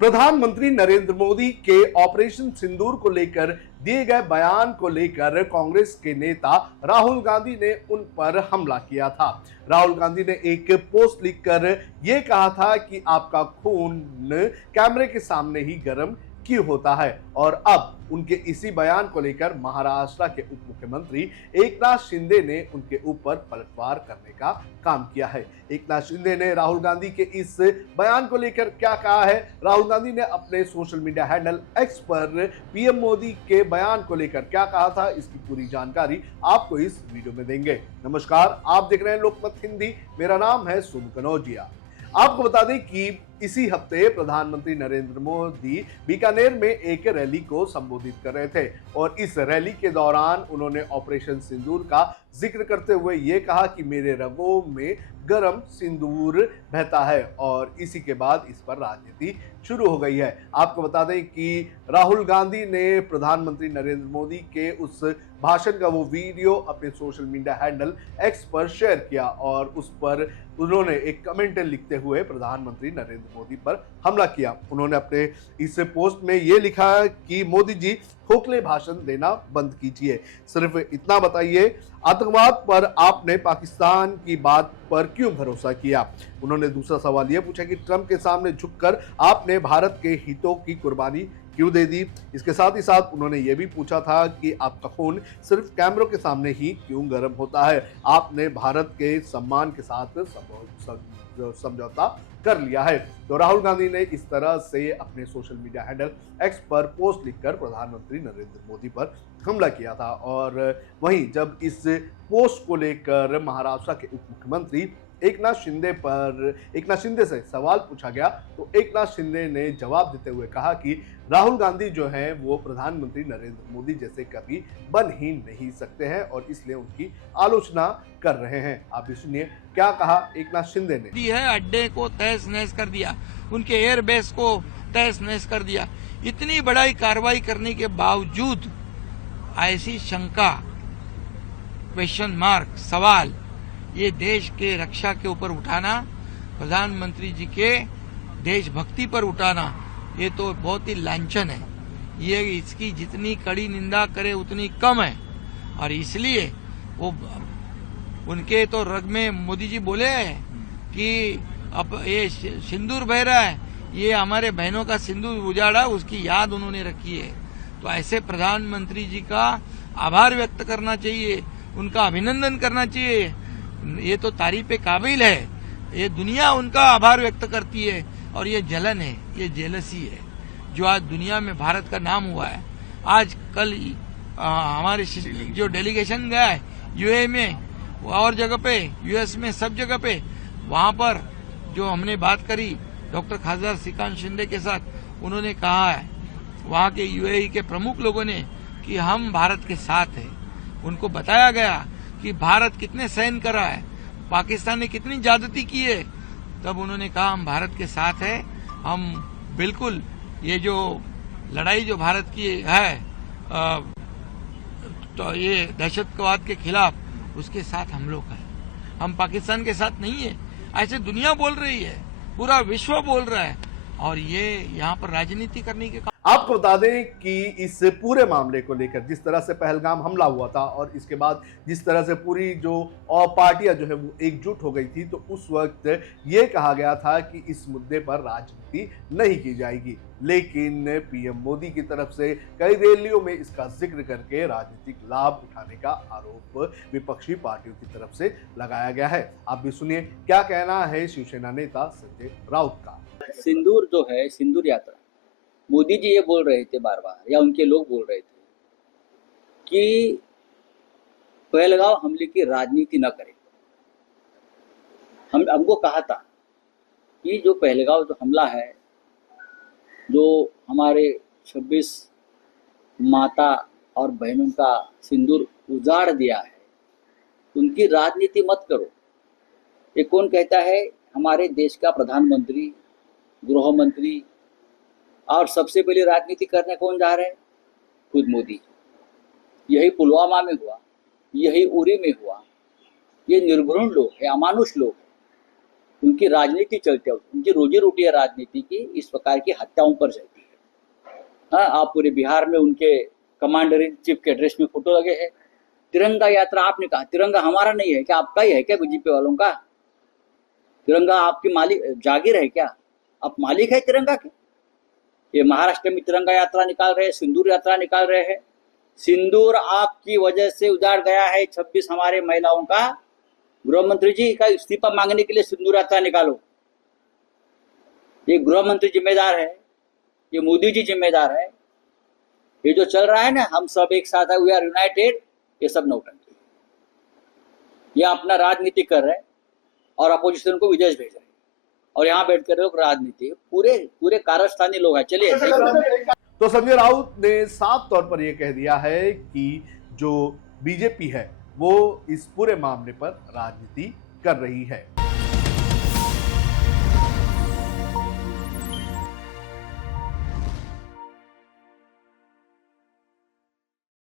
प्रधानमंत्री नरेंद्र मोदी के ऑपरेशन सिंदूर को लेकर दिए गए बयान को लेकर कांग्रेस के नेता राहुल गांधी ने उन पर हमला किया था। राहुल गांधी ने एक पोस्ट लिखकर यह कहा था कि आपका खून कैमरे के सामने ही गर्म क्यों होता है। और अब उनके इसी बयान को लेकर महाराष्ट्र के उप मुख्यमंत्री एकनाथ शिंदे ने उनके ऊपर पलटवार करने का काम किया है। एकनाथ शिंदे ने राहुल गांधी के इस बयान को लेकर क्या कहा है। राहुल गांधी ने अपने सोशल मीडिया हैंडल एक्स पर पीएम मोदी के बयान को लेकर क्या कहा था, इसकी पूरी जानकारी आपको इस वीडियो में देंगे। नमस्कार, आप देख रहे हैं लोकमत हिंदी। मेरा नाम है सोनू कनौजिया। आपको बता दें कि इसी हफ्ते प्रधानमंत्री नरेंद्र मोदी बीकानेर में एक रैली को संबोधित कर रहे थे और इस रैली के दौरान उन्होंने ऑपरेशन सिंदूर का जिक्र करते हुए ये कहा कि मेरे रगों में गरम सिंदूर बहता है और इसी के बाद इस पर राजनीति शुरू हो गई है। आपको बता दें कि राहुल गांधी ने प्रधानमंत्री नरेंद्र मोदी के उस भाषण का वो वीडियो अपने सोशल मीडिया हैंडल एक्स पर शेयर किया और उस पर उन्होंने एक कमेंट लिखते हुए प्रधानमंत्री नरेंद्र मोदी पर हमला किया। उन्होंने अपने इस पोस्ट में यह लिखा कि मोदी जी खोखले भाषण देना बंद कीजिए, सिर्फ इतना बताइए आतंकवाद पर आपने पाकिस्तान की बात पर क्यों भरोसा किया। उन्होंने दूसरा सवाल यह पूछा कि ट्रंप के सामने झुककर आपने भारत के हितों की कुर्बानी क्यों दे दी। इसके साथ ही साथ उन्होंने ये भी पूछा था कि आपका खून सिर्फ कैमरों के सामने ही क्यों गर्म होता है। आपने भारत के सम्मान के साथ समझौता कर लिया है। तो राहुल गांधी ने इस तरह से अपने सोशल मीडिया हैंडल एक्स पर पोस्ट लिखकर प्रधानमंत्री नरेंद्र मोदी पर हमला किया था। और वहीं जब इस पोस्ट को लेकर महाराष्ट्र के उप मुख्यमंत्री एकनाथ शिंदे से सवाल पूछा गया तो एकनाथ शिंदे ने जवाब देते हुए कहा कि राहुल गांधी जो हैं वो प्रधानमंत्री नरेंद्र मोदी जैसे कभी बन ही नहीं सकते हैं और इसलिए उनकी आलोचना कर रहे हैं। आप भी सुनिए क्या कहा एकनाथ शिंदे ने। है अड्डे को तहस नहस कर दिया, उनके एयरबेस को तहस नहस कर दिया। इतनी बड़ी कार्रवाई करने के बावजूद ऐसी शंका, क्वेश्चन मार्क, सवाल ये देश के रक्षा के ऊपर उठाना, प्रधानमंत्री जी के देशभक्ति पर उठाना, ये तो बहुत ही लांछन है। ये इसकी जितनी कड़ी निंदा करे उतनी कम है। और इसलिए वो उनके तो रग में मोदी जी बोले हैं कि अब ये सिंदूर बह रहा है, ये हमारे बहनों का सिंदूर उजाड़ा, उसकी याद उन्होंने रखी है। तो ऐसे प्रधानमंत्री जी का आभार व्यक्त करना चाहिए, उनका अभिनंदन करना चाहिए। ये तो तारीफ काबिल है, ये दुनिया उनका आभार व्यक्त करती है। और ये जलन है, ये जेलसी है जो आज दुनिया में भारत का नाम हुआ है। आज कल हमारे जो डेलीगेशन गया है यूए में और जगह पे, यूएस में, सब जगह पे, वहां पर जो हमने बात करी डॉक्टर खासदार श्रीकांत शिंदे के साथ, उन्होंने कहा है वहां के यूएई के प्रमुख लोगों ने कि हम भारत के साथ हैं। उनको बताया गया कि भारत कितने सहन करा है, पाकिस्तान ने कितनी ज्यादती की है, तब उन्होंने कहा हम भारत के साथ हैं। हम बिल्कुल ये जो लड़ाई जो भारत की है तो ये दहशतवाद के खिलाफ, उसके साथ हम लोग हैं, हम पाकिस्तान के साथ नहीं है। ऐसे दुनिया बोल रही है, पूरा विश्व बोल रहा है और ये यहाँ पर राजनीति करने के आपको बता दें कि इस पूरे मामले को लेकर जिस तरह से पहलगाम हमला हुआ था और इसके बाद जिस तरह से पूरी जो पार्टियां जो है वो एकजुट हो गई थी, तो उस वक्त ये कहा गया था कि इस मुद्दे पर राजनीति नहीं की जाएगी। लेकिन पीएम मोदी की तरफ से कई रैलियों में इसका जिक्र करके राजनीतिक लाभ उठाने का आरोप विपक्षी पार्टियों की तरफ से लगाया गया है। आप भी सुनिए क्या कहना है शिवसेना नेता संजय राउत का। सिंदूर जो है, सिंदूर यात्रा, मोदी जी ये बोल रहे थे बार बार, या उनके लोग बोल रहे थे कि पहलगांव हमले की राजनीति न करें। हमको कहा था कि जो पहलगांव जो हमला है, जो हमारे 26 माता और बहनों का सिंदूर उजाड़ दिया है, उनकी राजनीति मत करो। ये कौन कहता है? हमारे देश का प्रधानमंत्री, गृह मंत्री, और सबसे पहले राजनीति करने कौन जा रहे हैं? खुद मोदी। यही पुलवामा में हुआ, यही उरी में हुआ। ये निर्घृण लोग हैं, अमानुष लोग हैं। उनकी राजनीति चलती है, उनकी रोजी रोटी है राजनीति की, इस प्रकार की हत्याओं पर चलती है। हाँ, आप पूरे बिहार में उनके कमांडर इन चीफ के ड्रेस में फोटो लगे हैं। तिरंगा यात्रा, आपने कहा तिरंगा हमारा नहीं है क्या, आपका ही है क्या, बीजेपी वालों का? तिरंगा आपकी मालिक जागीर है क्या? आप मालिक है तिरंगा के? ये महाराष्ट्र में तिरंगा यात्रा निकाल रहे हैं, सिंदूर यात्रा निकाल रहे हैं। सिंदूर आपकी वजह से उजाड़ गया है। 26 हमारे महिलाओं का, गृह मंत्री जी का इस्तीफा मांगने के लिए सिंदूर यात्रा निकालो। ये गृह मंत्री जिम्मेदार है, ये मोदी जी जिम्मेदार है। ये जो चल रहा है ना, हम सब एक साथ है, वी आर यूनाइटेड, ये सब नौटंकी। ये अपना राजनीति कर रहे हैं और अपोजिशन को विदेश भेज रहे हैं, और यहाँ बैठ कर लोग राजनीति, पूरे कारस्थानी लोग हैं। चलिए, तो संजय राउत ने साफ तौर पर यह कह दिया है कि जो बीजेपी है वो इस पूरे मामले पर राजनीति कर रही है।